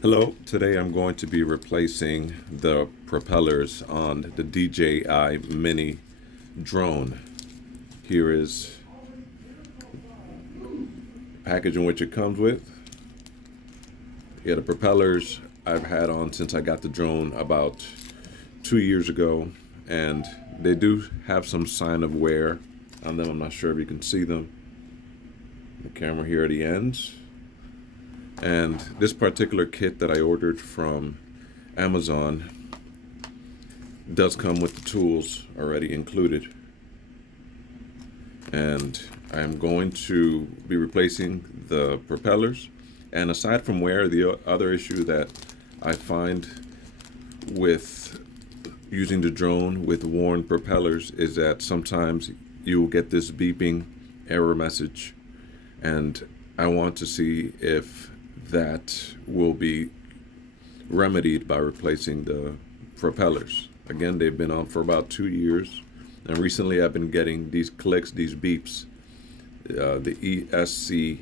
Hello, today I'm going to be replacing the propellers on the DJI Mini drone. Here is the package in which it comes with. Yeah, the propellers I've had on since I got the drone about 2 years ago, and they do have some sign of wear on them. I'm not sure if you can see them. The camera here at the ends. And this particular kit that I ordered from Amazon does come with the tools already included. And I'm going to be replacing the propellers. And aside from wear, the other issue that I find with using the drone with worn propellers is that sometimes you will get this beeping error message. And I want to see if that will be remedied by replacing the propellers. Again, they've been on for about 2 years, and recently I've been getting these clicks, these beeps, the ESC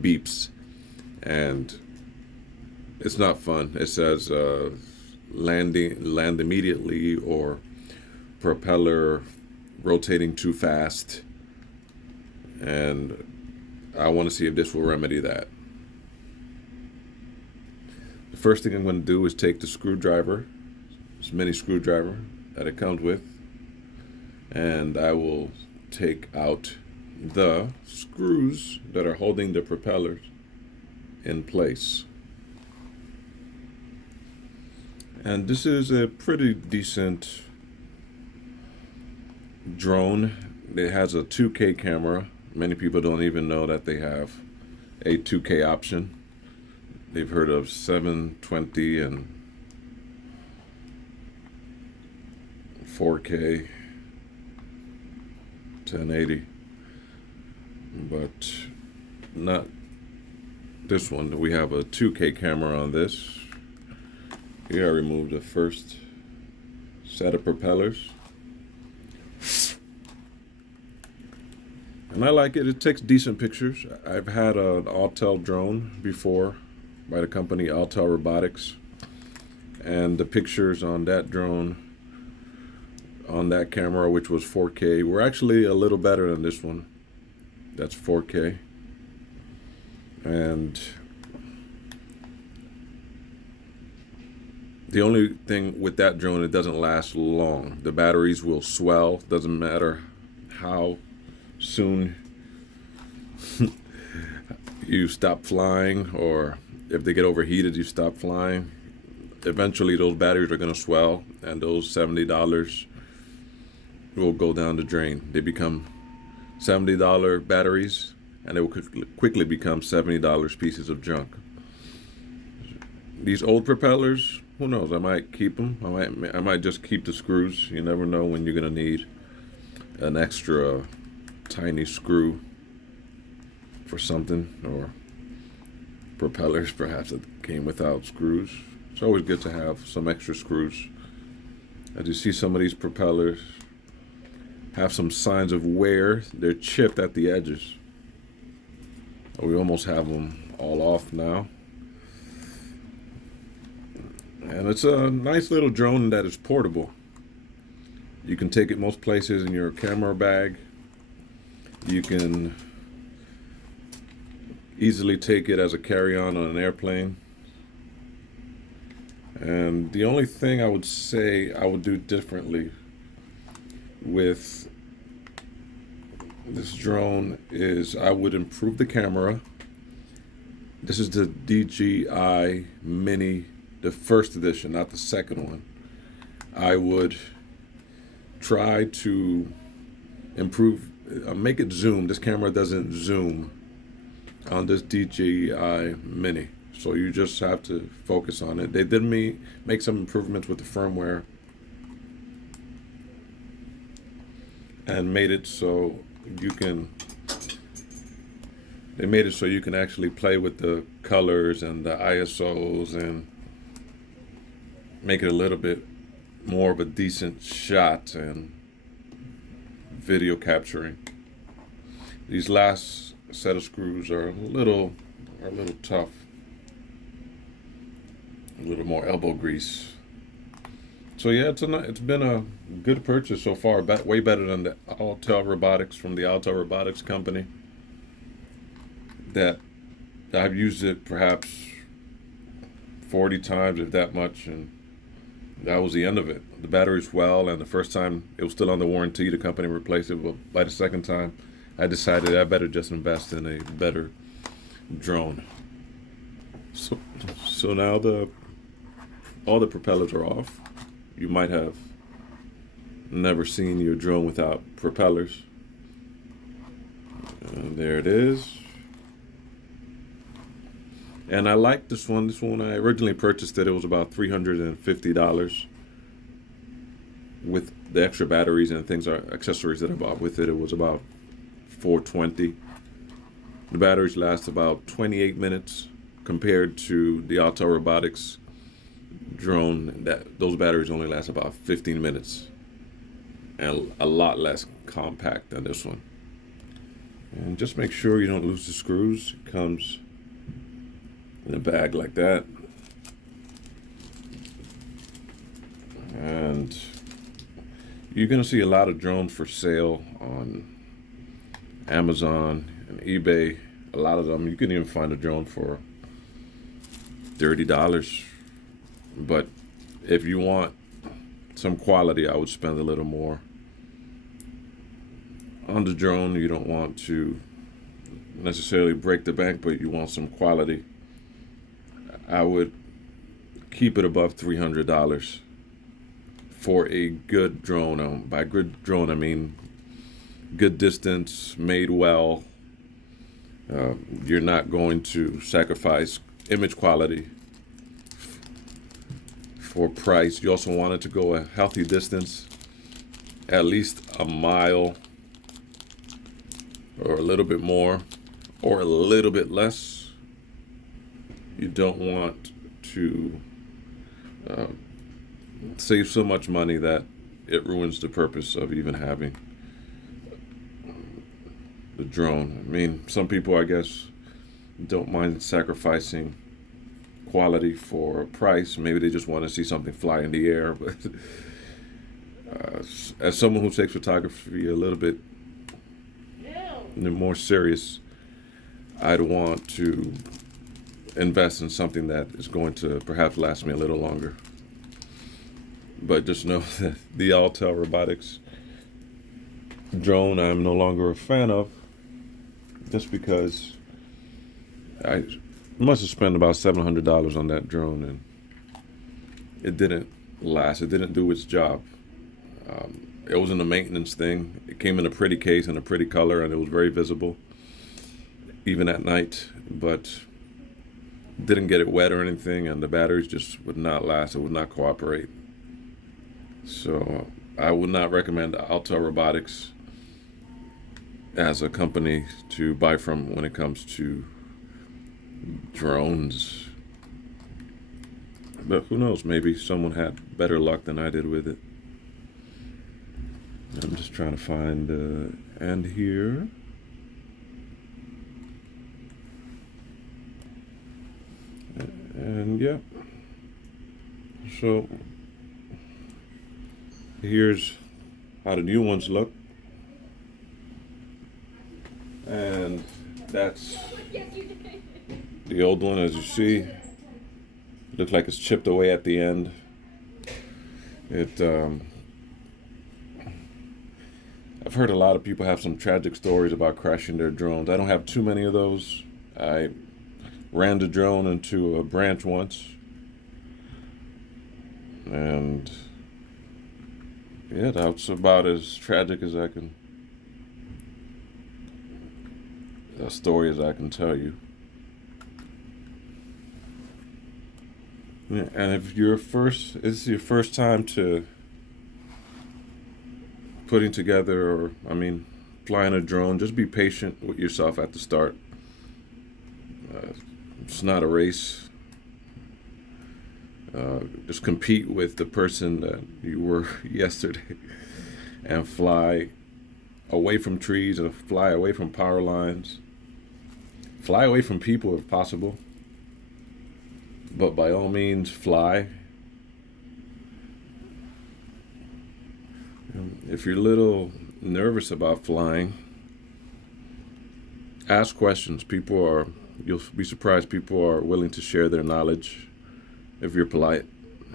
beeps, and it's not fun. It says land immediately, or propeller rotating too fast, and I want to see if this will remedy that. The first thing I'm going to do is take the screwdriver, this mini screwdriver that it comes with, and I will take out the screws that are holding the propellers in place. And this is a pretty decent drone. It has a 2K camera. Many people don't even know that they have a 2K option. They've heard of 720 and 4K, 1080, but not this one. We have a 2K camera on this. Here I removed the first set of propellers. And I like it. It takes decent pictures. I've had an Autel drone before by the company Autel Robotics, and the pictures on that drone, on that camera, which was 4K, were actually a little better than this one. That's 4K. And the only thing with that drone, it doesn't last long. The batteries will swell. Doesn't matter how soon you stop flying, or if they get overheated, you stop flying. Eventually, those batteries are going to swell, and those $70 will go down the drain. They become $70 batteries, and they will quickly become $70 pieces of junk. These old propellers, who knows? I might keep them. I might just keep the screws. You never know when you're going to need an extra tiny screw for something, or propellers perhaps that came without screws. It's always good to have some extra screws. As you see, some of these propellers have some signs of wear. They're chipped at the edges. We almost have them all off now. And it's a nice little drone that is portable. You can take it most places in your camera bag. You can easily take it as a carry-on on an airplane. And the only thing I would say I would do differently with this drone is I would improve the camera. This is the DJI Mini, the first edition, not the second one. I would try to improve, make it zoom. This camera doesn't zoom on this DJI Mini, so you just have to focus on it. They did make some improvements with the firmware and made it so you can actually play with the colors and the ISOs and make it a little bit more of a decent shot and video capturing. These last set of screws are a little tough. a little more elbow grease. So yeah, it's been a good purchase so far. Way better than the Altel Robotics from the Altel Robotics company. That I've used it perhaps 40 times, if that much, and that was the end of it. The battery's well, and the first time it was still under warranty. The company replaced it, but by the second time, I decided I better just invest in a better drone. So now all the propellers are off. You might have never seen your drone without propellers. And there it is. And I like this one. This one, I originally purchased it. It was about $350 with the extra batteries and things, accessories that I bought with it. It was about $420. The batteries last about 28 minutes compared to the Altel Robotics drone. Those batteries only last about 15 minutes and a lot less compact than this one. And just make sure you don't lose the screws. It comes in a bag like that. And you're going to see a lot of drones for sale on Amazon and eBay. A lot of them, you can even find a drone for $30. But if you want some quality, I would spend a little more on the drone. You don't want to necessarily break the bank, but you want some quality. I would keep it above $300 for a good drone. By good drone, I mean good distance, made well. You're not going to sacrifice image quality for price. You also want it to go a healthy distance, at least a mile or a little bit more or a little bit less. You don't want to save so much money that it ruins the purpose of even having the drone. I mean, some people, I guess, don't mind sacrificing quality for price. Maybe they just want to see something fly in the air. But as someone who takes photography a little bit more serious, I'd want to invest in something that is going to perhaps last me a little longer. But just know that the Altel Robotics drone I'm no longer a fan of, just because I must have spent about $700 on that drone and it didn't last. It didn't do its job. It wasn't a maintenance thing. It came in a pretty case and a pretty color, and it was very visible even at night, but didn't get it wet or anything, and the batteries just would not last. It would not cooperate. So I would not recommend Altel Robotics as a company to buy from when it comes to drones. But who knows, maybe someone had better luck than I did with it. I'm just trying to find the end here. And yeah, so here's how the new ones look. And that's the old one, as you see. Looks like it's chipped away at the end. I've heard a lot of people have some tragic stories about crashing their drones. I don't have too many of those. I ran the drone into a branch once. And yeah, that's about as tragic as a story as I can tell you. Yeah, and if this is your first time to putting together, flying a drone, just be patient with yourself at the start. It's not a race. Just compete with the person that you were yesterday and fly away from trees and fly away from power lines. Fly away from people if possible. But by all means, fly. If you're a little nervous about flying, ask questions. You'll be surprised, people are willing to share their knowledge if you're polite.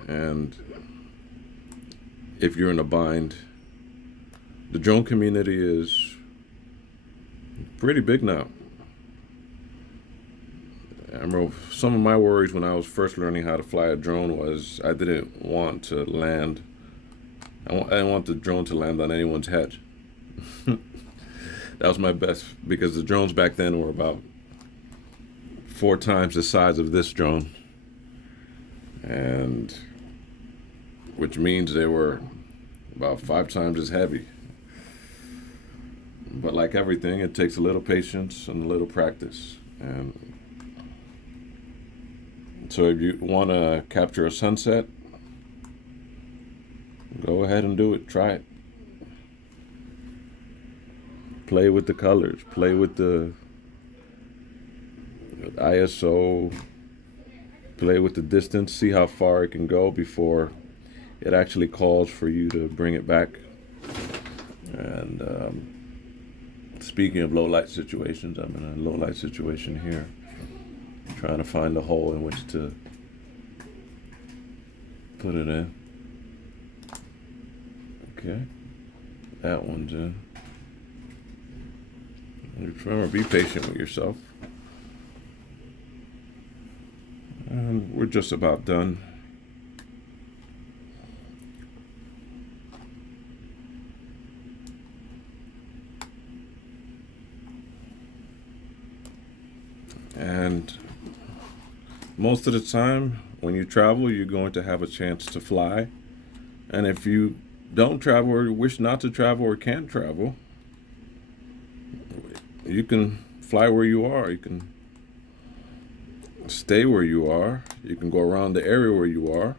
And if you're in a bind, the drone community is pretty big now. I remember some of my worries when I was first learning how to fly a drone was I didn't want to land. I didn't want the drone to land on anyone's head. That was my best, because the drones back then were about 4 times the size of this drone, and which means they were about 5 times as heavy. But like everything, it takes a little patience and a little practice. And so if you want to capture a sunset, go ahead and do it. Try it. Play with the colors. Play with the ISO. Play with the distance. See how far it can go before it actually calls for you to bring it back. And speaking of low light situations, I'm in a low light situation here, trying to find a hole in which to put it in. Okay, that one's in. And remember, be patient with yourself. And we're just about done. And most of the time, when you travel, you're going to have a chance to fly. And if you don't travel, or wish not to travel, or can't travel, you can fly where you are. You can stay where you are. You can go around the area where you are,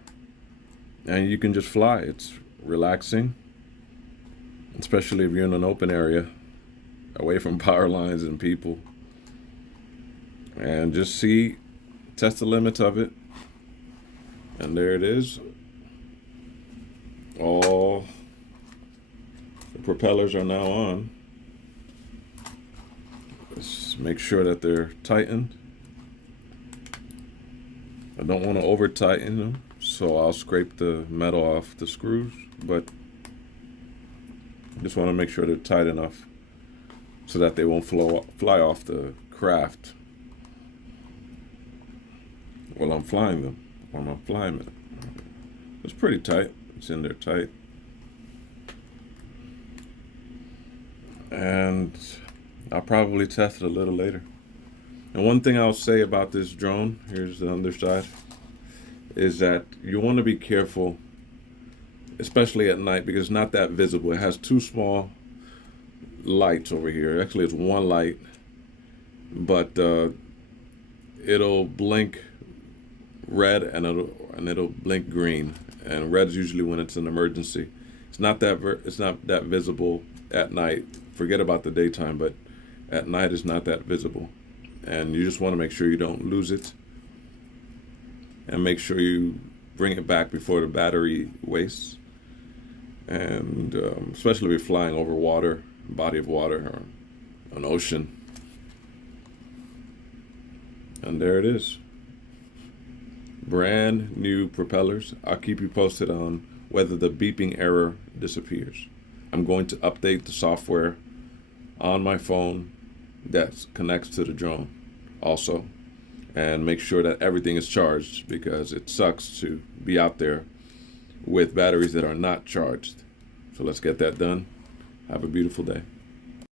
and you can just fly. It's relaxing, especially if you're in an open area, away from power lines and people. And just test the limits of it. And there it is. All the propellers are now on. Just make sure that they're tightened. I don't want to over tighten them, so I'll scrape the metal off the screws, but just want to make sure they're tight enough so that they won't fly off the craft while I'm flying them. It's pretty tight. It's in there tight. And I'll probably test it a little later. And one thing I'll say about this drone, here's the underside, is that you want to be careful, especially at night, because it's not that visible. It has 2 small lights over here. Actually, it's 1 light, but it'll blink red and it'll blink green. And red's usually when it's an emergency. It's not that visible at night. Forget about the daytime, but at night it's not that visible. And you just want to make sure you don't lose it, and make sure you bring it back before the battery wastes. And especially if you're flying over water, body of water, or an ocean. And there it is. Brand new propellers. I'll keep you posted on whether the beeping error disappears. I'm going to update the software on my phone that connects to the drone also, and make sure that everything is charged, because it sucks to be out there with batteries that are not charged. So let's get that done. Have a beautiful day.